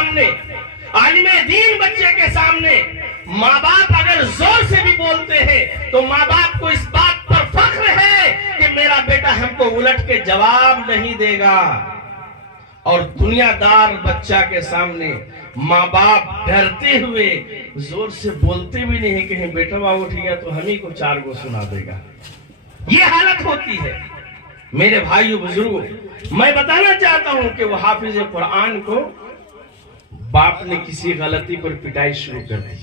سامنے، عالم دین بچے کے سامنے ماں باپ اگر زور سے بھی بولتے ہیں تو ماں باپ کو اس بات پر فخر ہے کہ میرا بیٹا ہم کو الٹ کے جواب نہیں دے گا. اور دنیا دار بچہ کے سامنے ماں باپ ڈرتے ہوئے زور سے بولتے بھی نہیں، کہیں بیٹا وہ اٹھ گیا تو ہم ہی کو 4 کو سنا دے گا. یہ حالت ہوتی ہے. میرے بھائیو بزرگوں، میں بتانا چاہتا ہوں کہ وہ حافظ قرآن کو باپ نے کسی غلطی پر پٹائی شروع کر دی،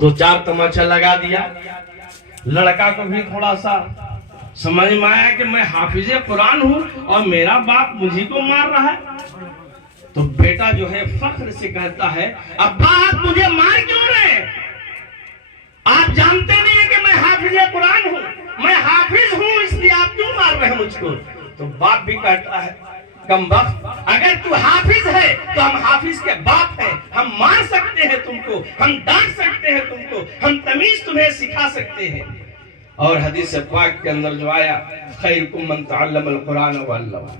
2-4 تماچا لگا دیا. لڑکا کو بھی تھوڑا سا سمجھ میں آیا کہ میں حافظ قرآن ہوں اور میرا باپ مجھے کو مار رہا ہے. تو بیٹا جو ہے فخر سے کہتا ہے ابا آپ مجھے مار کیوں رہے ہیں؟ آپ جانتے نہیں ہیں کہ میں حافظ قرآن ہوں، میں حافظ ہوں، اس لیے آپ کیوں مار رہے ہیں مجھ کو؟ تو باپ بھی کہتا ہے کم وقت، اگر تو حافظ ہے تو ہم حافظ کے باپ ہیں، ہم مار سکتے ہیں تم کو، ہم ڈانٹ سکتے ہیں تم کو، ہم تمیز تمہیں سکھا سکتے ہیں. اور حدیث پاک کے اندر جو آیا خیرکم من تعلم القرآن وعلمہ،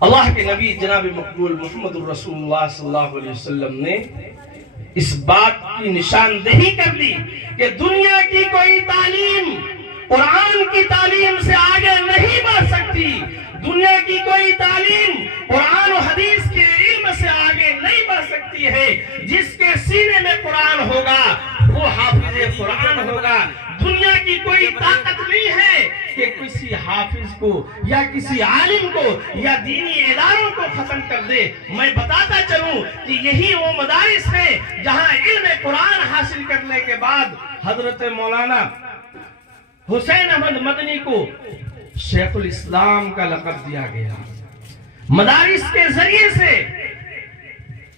اللہ کے نبی جناب مقبول محمد الرسول اللہ صلی اللہ علیہ وسلم نے اس بات کی نشاندہی کر دی کہ دنیا کی کوئی تعلیم قرآن کی تعلیم سے آگے نہیں بڑھ سکتی. دنیا کی کوئی تعلیم قرآن و حدیث کے علم سے آگے نہیں بڑھ سکتی ہے. جس کے سینے میں قرآن ہوگا وہ حافظ قرآن ہوگا. دنیا کی کوئی طاقت نہیں ہے کہ کسی حافظ کو یا کسی عالم کو یا دینی اداروں کو ختم کر دے. میں بتاتا چلوں کہ یہی وہ مدارس ہیں جہاں علم قرآن حاصل کرنے کے بعد حضرت مولانا حسین احمد مدنی کو شیخ الاسلام کا لقب دیا گیا. مدارس کے ذریعے سے،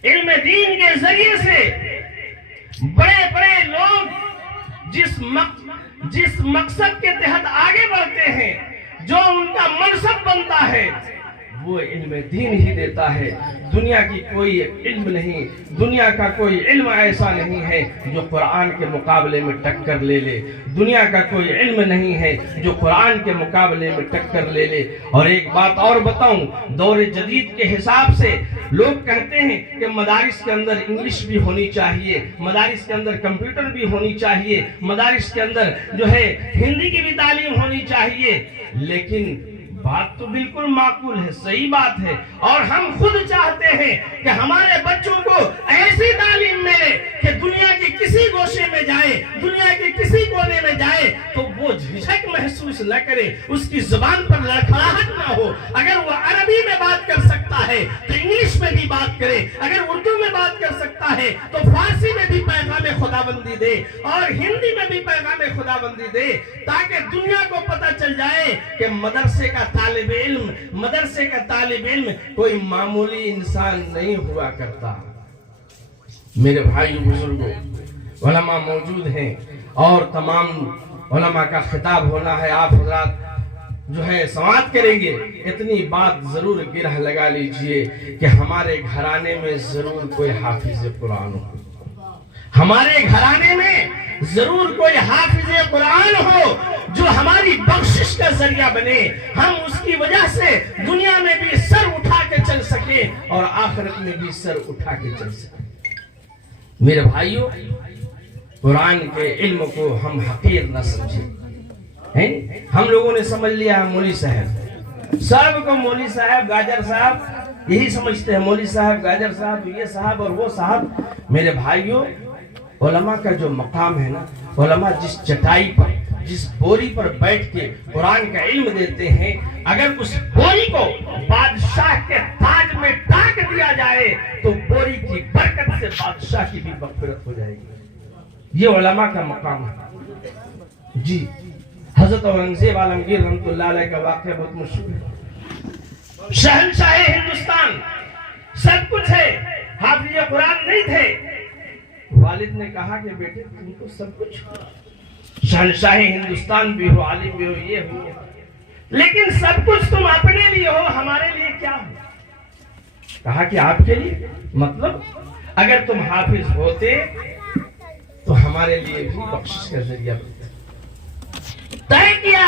علم دین کے ذریعے سے بڑے بڑے لوگ جس مقصد کے تحت آگے بڑھتے ہیں، جو ان کا منصب بنتا ہے وہ علم دین ہی دیتا ہے. دنیا کی کوئی علم نہیں، دنیا کا کوئی علم ایسا نہیں ہے جو قرآن کے مقابلے میں ٹکر لے لے. دنیا کا کوئی علم نہیں ہے جو قرآن کے مقابلے میں ٹکر لے لے. اور ایک بات اور بتاؤں، دور جدید کے حساب سے لوگ کہتے ہیں کہ مدارس کے اندر انگلش بھی ہونی چاہیے، مدارس کے اندر کمپیوٹر بھی ہونی چاہیے، مدارس کے اندر جو ہے ہندی کی بھی تعلیم ہونی چاہیے. لیکن بات تو بالکل معقول ہے، صحیح بات ہے، اور ہم خود چاہتے ہیں کہ ہمارے بچوں کو ایسی تعلیم ملے کہ دنیا کے کسی گوشے میں جائے، دنیا کے کسی کونے میں جائے تو وہ جھجک محسوس نہ کرے، اس کی زبان پر لڑکھڑاہٹ نہ ہو. اگر وہ عربی میں بات کر سکتا ہے تو انگلش میں بھی بات کرے، اگر اردو میں بات کر سکتا ہے تو فارسی میں بھی پیغام خداوندی دے اور ہندی میں بھی پیغام خداوندی دے، تاکہ دنیا کو پتہ چل جائے کہ مدرسے کا طالب علم کوئی معمولی انسان نہیں ہوا کرتا. میرے بھائیو بزرگوں، علماء موجود ہیں اور تمام علماء کا خطاب ہونا ہے. آپ حضرات جو ہے سماعت کریں گے. اتنی بات ضرور گرہ لگا لیجئے کہ ہمارے گھرانے میں ضرور کوئی حافظ قرآن ہو، ہمارے گھرانے میں ضرور کوئی حافظ قرآن ہو جو ہماری بخشش کا ذریعہ بنے، ہم اس کی وجہ سے دنیا میں بھی سر اٹھا کے چل سکیں اور آخرت میں بھی سر اٹھا کے چل سکیں. میرے بھائیو، قرآن کے علم کو ہم حقیر نہ سمجھیں. ہم لوگوں نے سمجھ لیا مولوی صاحب، سب کو مولوی صاحب، گاجر صاحب یہی سمجھتے ہیں، مولوی صاحب، گاجر صاحب، یہ صاحب اور وہ صاحب. میرے بھائیو، علماء کا جو مقام ہے نا، علماء جس چٹائی پر، جس بوری پر بیٹھ کے قرآن کا علم دیتے ہیں، اگر اس بوری کو بادشاہ کے تاج میں ٹانک دیا جائے تو بوری کی برکت سے بادشاہ کی بھی مغفرت ہو جائے گی. یہ علماء کا مقام ہے. جی، حضرت اورنگزیب عالمگیر رحمۃ اللہ علیہ کا واقعہ بہت مشہور ہے. شہنشاہ ہندوستان سب کچھ ہے، حافظ قرآن نہیں تھے. والد نے کہا کہ بیٹے تم کو سب کچھ، شہنشاہ ہندوستان بھی ہو، عالم بھی ہو، یہ ہو، لیکن سب کچھ تم اپنے لیے ہو، ہمارے لیے کیا ہو؟ کہا کہ آپ کے لیے مطلب اگر تم حافظ ہوتے تو ہمارے لیے بھی بخشش کا ذریعہ بنتے. طے کیا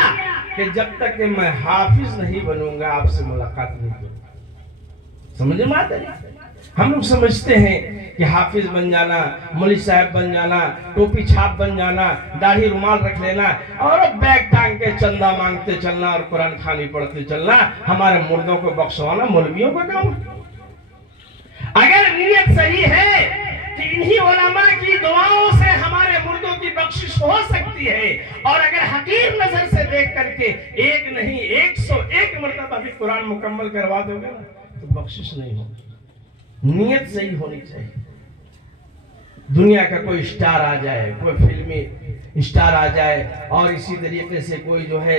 کہ جب تک کہ میں حافظ نہیں بنوں گا آپ سے ملاقات نہیں کروں گا. سمجھ میں آتا ہے؟ ہم لوگ سمجھتے ہیں کہ حافظ بن جانا، مولوی صاحب بن جانا، ٹوپی چھاپ بن جانا، داڑھی رومال رکھ لینا اور بیگ ٹانگ کے چندہ مانگتے چلنا اور قرآن خوانی پڑھتے چلنا ہمارے مردوں کو بخشوانا مولویوں کا کام ہے۔ اگر نیت صحیح ہے کہ انہی علماء کی دعاؤں سے ہمارے مردوں کی بخشش ہو سکتی ہے، اور اگر حقیر نظر سے دیکھ کر کے ایک نہیں 101 مرتبہ بھی قرآن مکمل کروا دو گے نا تو بخشش نہیں ہوگی۔ نیت صحیح ہونی چاہیے۔ دنیا کا کوئی اسٹار آ جائے، کوئی فلمی اسٹار آ جائے اور اسی طریقے سے کوئی جو ہے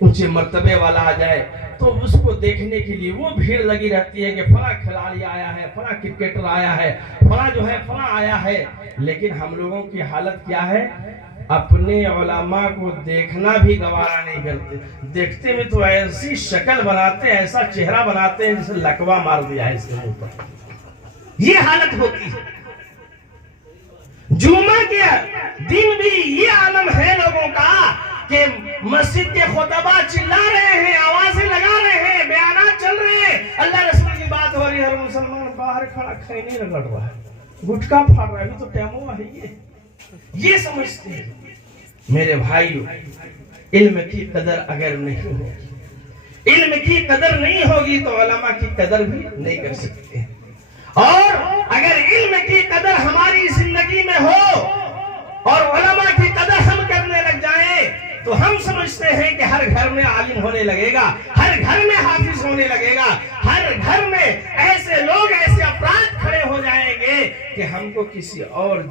اونچے مرتبے والا آ جائے تو اس کو دیکھنے کے لیے وہ بھیڑ لگی رہتی ہے کہ فلاں کھلاڑی آیا ہے، فلاں کرکٹر آیا ہے، فلاں جو ہے فلاں آیا ہے، لیکن ہم لوگوں کی حالت کیا ہے؟ اپنے علماء کو دیکھنا بھی گوارا نہیں کرتے، دیکھتے میں تو ایسی شکل بناتے ہیں، ایسا چہرہ بناتے ہیں جسے لکوا مار دیا ہے اس کے منہ پر۔ یہ حالت ہوتی ہے۔ جمعہ کے دن بھی یہ عالم ہے لوگوں کا کہ مسجد کے خطبہ چلا رہے ہیں، آوازیں لگا رہے ہیں، بیانات چل رہے ہیں، اللہ رسول کی بات ہو رہی ہے، ہر مسلمان باہر کھڑا کھینے رگڑ رہا ہے، گٹکا پھاڑ رہا ہے، تو ٹیمو ہے یہ سمجھتے ہیں۔ میرے بھائیو، علم کی قدر اگر نہیں ہوگی، علم کی قدر نہیں ہوگی تو علماء کی قدر بھی نہیں کر سکتے، اور اگر علم کی قدر ہماری زندگی میں ہو اور علماء کی قدر ہم کرنے لگ جائیں تو ہم سمجھتے ہیں کہ ہر گھر میں عالم ہونے لگے گا، ہر گھر میں حافظ ہونے لگے گا، ہر گھر میں ایسے لوگ ایسے افراد کھڑے ہو جائیں گے کہ ہم کو کسی اور